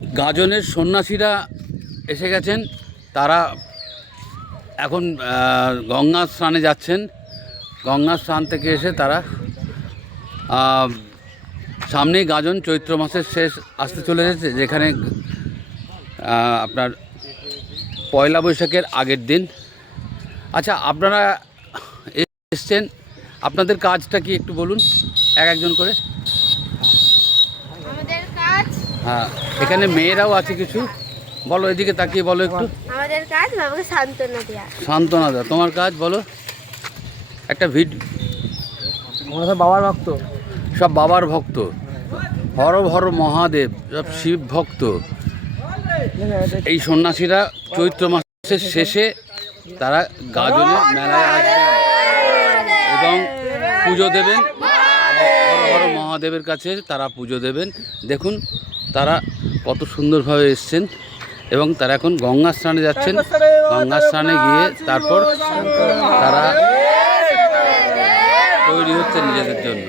গাজনের সন্ন্যাসীরা এসে গেছেন। তারা এখন গঙ্গা স্নানে যাচ্ছেন। গঙ্গা স্নান থেকে এসে তারা সামনেই গাজন, চৈত্র মাসের শেষ আসতে চলে যাচ্ছে, যেখানে আপনার পয়লা বৈশাখের আগের দিন। আচ্ছা, আপনারা এসছেন, আপনাদের কাজটা কি একটু বলুন একজন করে। আমাদের কাজ, হ্যাঁ, এখানে মেয়েরাও আছে কিছু, বলো, এদিকে তাকিয়ে বলো একটু। আমাদের কাজ বাবাকে সান্ত্বনা দেওয়া। সান্ত্বনা দাও। তোমার কাজ বলো একটা আমরা সব বাবার ভক্ত। সব বাবার ভক্ত, হর হর মহাদেব, সব শিব ভক্ত। এই সন্ন্যাসীরা চৈত্র মাসের শেষে তারা গাজনের মেলায় আসবেন এবং পুজো দেবেন, হর হর মহাদেবের কাছে তারা পুজো দেবেন। দেখুন তারা কত সুন্দরভাবে এসছেন এবং তারা এখন গঙ্গা স্নানে যাচ্ছেন। গঙ্গা স্নানে গিয়ে তারপর তারা তৈরি হচ্ছে নিজেদের জন্য।